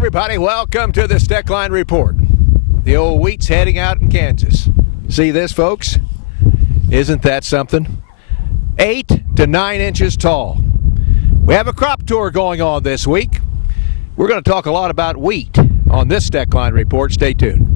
everybody. Welcome to the Steckline Report. The old wheat's heading out in Kansas. See this, folks? Isn't that something? 8 to 9 inches tall. We have a crop tour going on this week. We're going to talk a lot about wheat on this Steckline Report. Stay tuned.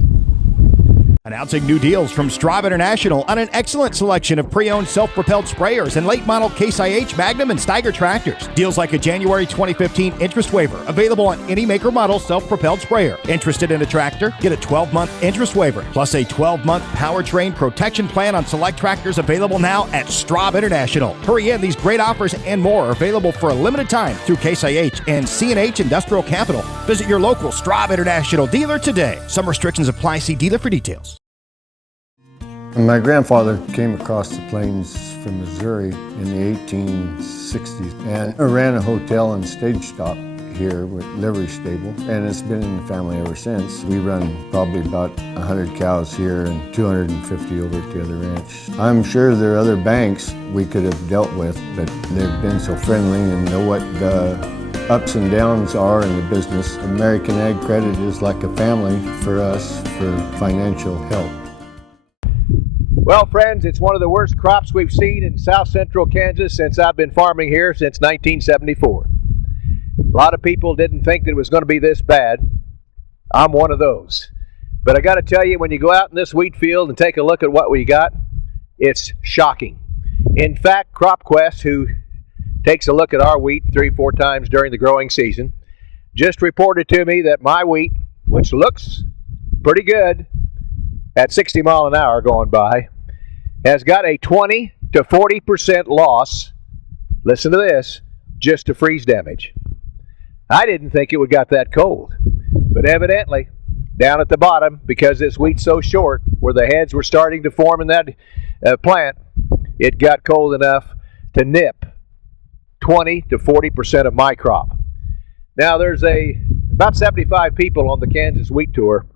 Announcing new deals from Straub International on an excellent selection of pre-owned self-propelled sprayers and late-model Case IH, Magnum, and Steiger tractors. Deals like a January 2015 interest waiver, available on any maker-model self-propelled sprayer. Interested in a tractor? Get a 12-month interest waiver, plus a 12-month powertrain protection plan on select tractors available now at Straub International. Hurry in, these great offers and more are available for a limited time through Case IH and C&H Industrial Capital. Visit your local Straub International dealer today. Some restrictions apply. See dealer for details. My grandfather came across the plains from Missouri in the 1860s and ran a hotel and stage stop here with livery stable, and it's been in the family ever since. We run probably about 100 cows here and 250 over at the other ranch. I'm sure there are other banks we could have dealt with, but they've been so friendly and know what the ups and downs are in the business. American Ag Credit is like a family for us for financial help. Well, friends, it's one of the worst crops we've seen in south central Kansas since I've been farming here since 1974. A lot of people didn't think that it was going to be this bad. I'm one of those. But I got to tell you, when you go out in this wheat field and take a look at what we got, it's shocking. In fact, CropQuest, who takes a look at our wheat 3-4 times during the growing season, just reported to me that my wheat, which looks pretty good at 60 miles an hour going by, has got a 20 to 40% loss, listen to this, just to freeze damage. I didn't think it would got that cold, but evidently, down at the bottom, because this wheat's so short, where the heads were starting to form in that plant, it got cold enough to nip 20 to 40% of my crop. Now, there's about 75 people on the Kansas Wheat Tour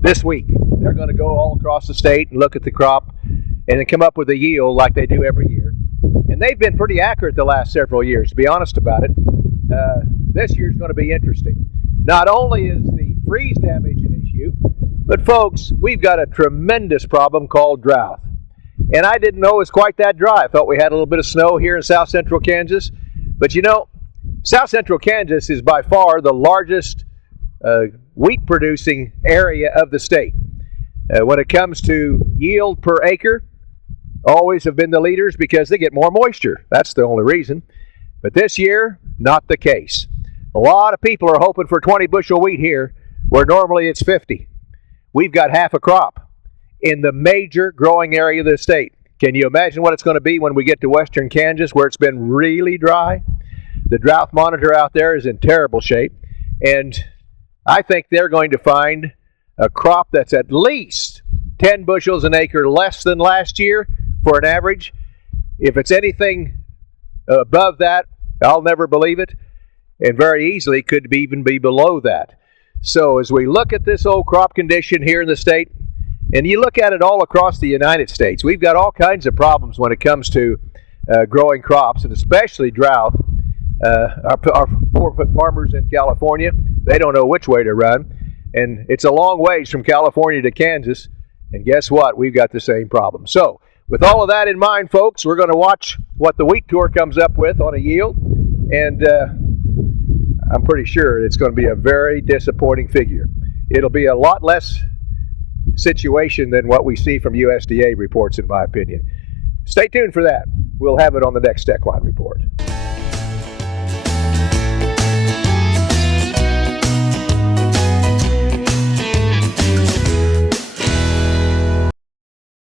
this week. They're going to go all across the state and look at the crop and then come up with a yield like they do every year. And they've been pretty accurate the last several years, to be honest about it. This year's going to be interesting. Not only is the freeze damage an issue, but folks, we've got a tremendous problem called drought. And I didn't know it was quite that dry. I thought we had a little bit of snow here in south central Kansas. But you know, south central Kansas is by far the largest wheat producing area of the state. When it comes to yield per acre, always have been the leaders because they get more moisture. That's the only reason. But this year, not the case. A lot of people are hoping for 20 bushel wheat here, where normally it's 50. We've got half a crop in the major growing area of the state. Can you imagine what it's going to be when we get to western Kansas, where it's been really dry? The drought monitor out there is in terrible shape, and I think they're going to find a crop that's at least 10 bushels an acre less than last year for an average. If it's anything above that, I'll never believe it, and very easily could even be below that. So as we look at this old crop condition here in the state, and you look at it all across the United States, we've got all kinds of problems when it comes to growing crops, and especially drought. Our poor farmers in California, they don't know which way to run. And it's a long ways from California to Kansas. And guess what? We've got the same problem. So with all of that in mind, folks, we're going to watch what the Wheat Tour comes up with on a yield. And I'm pretty sure it's going to be a very disappointing figure. It'll be a lot less situation than what we see from USDA reports, in my opinion. Stay tuned for that. We'll have it on the next Steckline Report.